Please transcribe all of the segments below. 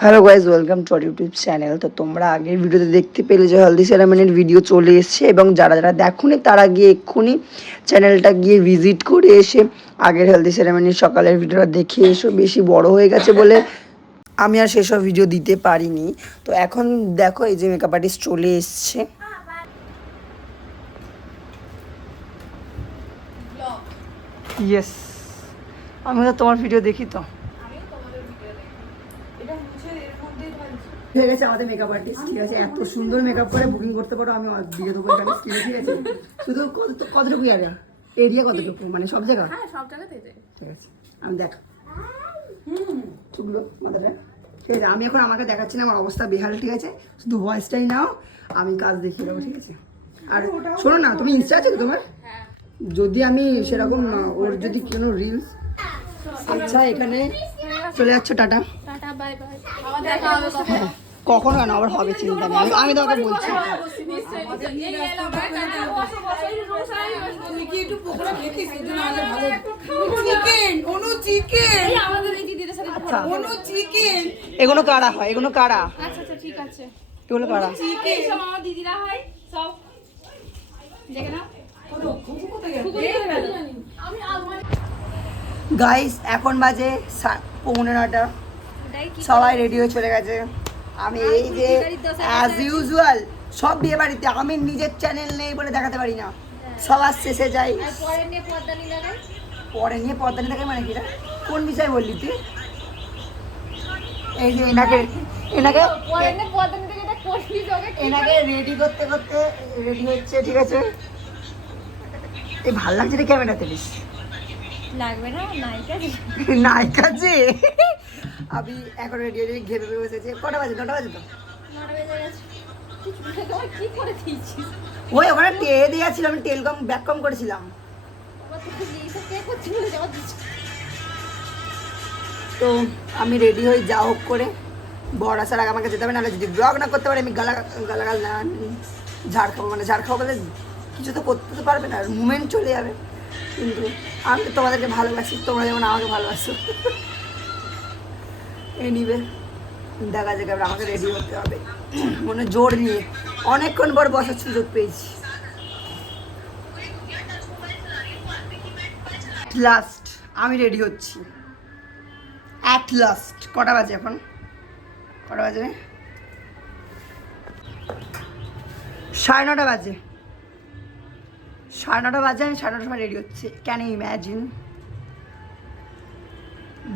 Hello guys, welcome to our YouTube channel. তো তোমরা আগের ভিডিওতে দেখতে পেলে যে হলদি সেরেমনির ভিডিও চলে এসছে, এবং যারা যারা দেখোনি তারা গিয়ে এক্ষুনি চ্যানেলটা গিয়ে ভিজিট করে এসে আগের হলদি সেরেমনির সকালের ভিডিওটা দেখে এসো। বেশি বড় হয়ে গেছে বলে আমি আর সেসব ভিডিও দিতে পারিনি। তো এখন দেখো এই যে মেকআপ আর্টিস্ট চলে এসছে। ইয়েস, আমি তো তোমার ভিডিও দেখি তো। হয়ে গেছে আমাদের মেকআপ আর্টিস্ট, ঠিক আছে? এত সুন্দর মেকআপ করে বুকিং করতে পারো, আমি দিয়ে দেবো এখানে স্ক্রিনে, ঠিক আছে? শুধু কতটুকু এরিয়া কতটুকু, মানে সব জায়গা? হ্যাঁ, সব জায়গাতেই ঠিক আছে, আমি দেখ চুগলো মাথাটা, ঠিক আছে? আমি এখন আমাকে দেখাচ্ছি না, আমার অবস্থা বেহাল, ঠিক আছে? শুধু ভয়েসটাই নাও, আমি কাজ দেখিয়ে দেবো, ঠিক আছে? আর শোনো না, তুমি ইনস্টা আছে তো তোমার? যদি আমি সেরকম না, ওর যদি কোনো রিলস, আচ্ছা এখানে চলে যাচ্ছ, টাটা। Tata, bye bye. দেখা হবে কখন? কখনো কেন, আবার হবে, চিন্তা নেই, আমি তোমাকে বলছি। এগুলো কারা হয়? এগুলো কারা? আচ্ছা আচ্ছা, ঠিক আছে। এগুলো কারা? সব আমার দিদিরা হয় সব। দেখে নাও। গাইস এখন বাজে 9:15, সবাই রেডি হয়ে চলে গেছে। আমি এই যে অ্যাজ ইউজুয়াল সব বিয়ে বাড়িতে, আমি নিজের চ্যানেল নেই বলে দেখাতে পারি না, সবার শেষে যাই। পরে নিয়ে পর্দানি দেখাই মানে কি? কোন বিষয় বললি তুই? এই যে এনাকে এনাকে এনাকে রেডি করতে করতে রেডি হচ্ছে, ঠিক আছে? এই ভাল লাগছে রে ক্যামেরাতে, বেশ লাগবে না, নায়িকা যে। আমি এখন রেডি হয়ে ঘেমে বসেছি। কটা বাজে? 9টা বাজে তো। 9টা বেজে গেছে। কি করে দিয়েছিস? ওই ওখানে টেয়ে দিয়েছিল, আমি টেলকম ব্যাক কম করেছিলাম। তো আমি রেডি হয়ে যা হোক করে, বড় আসার আগে আমাকে যেতে হবে, নাহলে যদি ব্লগ না করতে পারে আমি গালাগাল না ঝাড় খাবো, মানে ঝাড় খাবো বলে কিছু তো করতে তো পারবে না, মুভমেন্ট চলে যাবে। কিন্তু আমি তো তোমাদেরকে ভালোবাসি, তোমরা যেমন আমাকে ভালোবাসো। এই নিবে দেখা যাক, এবার আমাকে রেডি হতে হবে মনে জোর নিয়ে। অনেকক্ষণ পর বসার সুযোগ পেয়েছি। লাস্ট আমি রেডি হচ্ছি, অ্যাট লাস্ট। কটা বাজে এখন? কটা বাজে? 9:30 বাজে। 9:30 বাজে, আমি 9:30 সময় রেডি হচ্ছে। Can you imagine?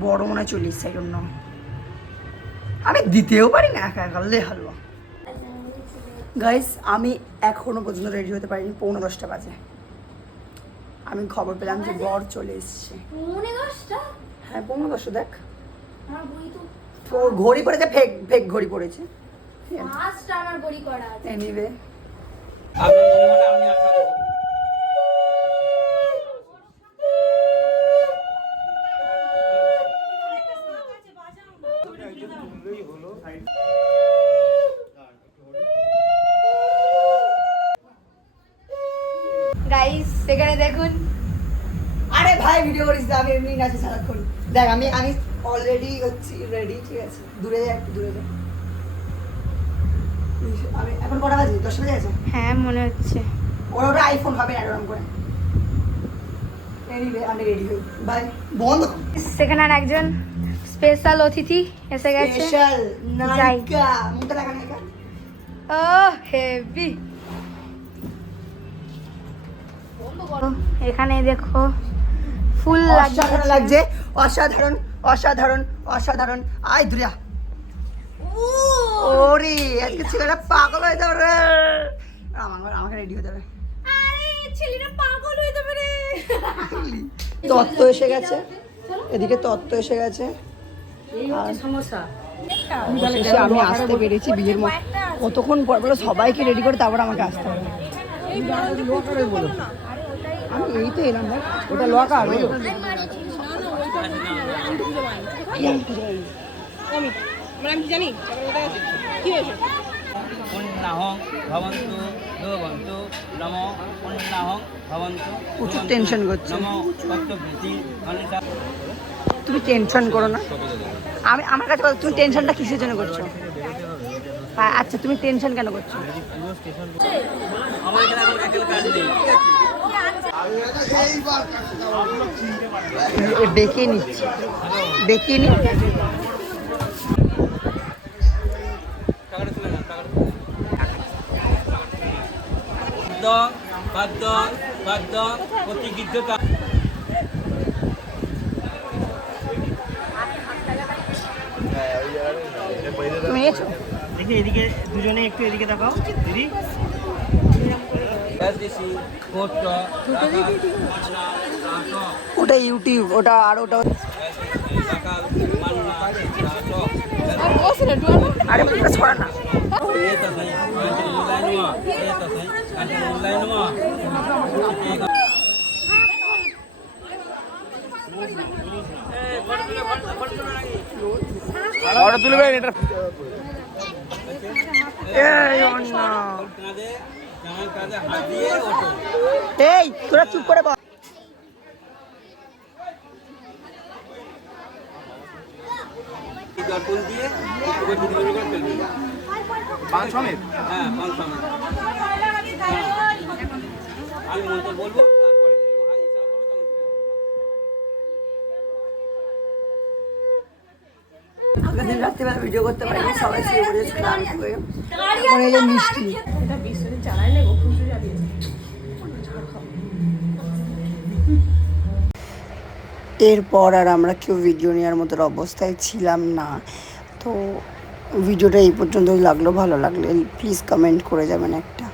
বড় মনে চলে এসছে, এই জন্য আমি দিতেও পারি না, একা একালে হালুয়া। গাইস আমি এখনো পর্যন্ত রেডি হতে পারিনি, 9:45 বাজে। আমি খবর পেলাম যে বর চলে এসছে। 9:10? হ্যাঁ 9:10, দেখ আমার বই তো তোর ঘড়ি পড়েছে, ফেক ঘড়ি পড়েছে। ফার্স্ট আমার বড়ি করা আছে। এনিওয়ে গাইস সেখানে দেখুন। আরে ভাই ভিডিও করিস না, আমি এমনি নাচি সারাক্ষণ। দেখ আমি অলরেডি হচ্ছি রেডি, ঠিক আছে? দূরে যা, একটু দূরে যা। আমি এখন কটা বাজে? 10 বাজে গেছে। হ্যাঁ মনে হচ্ছে। ওরা আইফোন হবে না এরকম করে। এনিওয়ে আমি রেডি হই, বাই। বন্ধ। সেখানে আর একজন স্পেশাল অতিথি এসে গেছে। স্পেশাল নায়িকা, মুখটা দেখা নায়িকা। ও হেভি। এখানে দেখো ফুল অসাধারণ লাগছে, অসাধারণ অসাধারণ অসাধারণ। আয় দুরিয়া, ওরে আজকে ছেলেটা পাগল হয়ে যাবে রে। আমাকে রেডি হতে হবে। আরে ছেলেটা পাগল হয়ে যাবে রে। তত্ত্ব এসে গেছে, এদিকে তত্ত্ব এসে গেছে। সমস্যা শেষে আমি আসতে পেরেছি বিয়ের মতো। কতক্ষণ পর বলো সবাইকে রেডি করে তারপর আমাকে আসতে হবে। আমি এই তো এলাম, দেখ ওটা লকার। আমি জানি কি হয়েছে। প্রচুর টেনশন করছে। তুমি টেনশন করো না। আমার কাছে বলো, তুমি টেনশনটা কিসের জন্য করছো? হ্যাঁ আচ্ছা, তুমি টেনশন কেন করছো? বেঁকে নিচ্ছে, বেঁকে নি। তুমি নিয়েছো? দেখি এদিকে দুজনে একটু এদিকে তাকাও দিদি। ওটা ইউটিউব, ওটা আর ওটা আরে প্রেস করা না। তুলবেন এটা এই তোরা চুপ করে বল। পান সমেত। আমি মন্ত্র বলবো, তারপরে আগের দিন রাত্রিবেলা ভিডিও করতে পারিনি, সবাই শুয়ে পড়েছে স্নান করে। এখন এই যে মিষ্টি, এরপর আর আমরা কেউ ভিডিও নেওয়ার মতো অবস্থায় ছিলাম না। তো ভিডিওটা এই পর্যন্তই লাগলো, ভালো লাগলে প্লিজ কমেন্ট করে যাবেন একটা।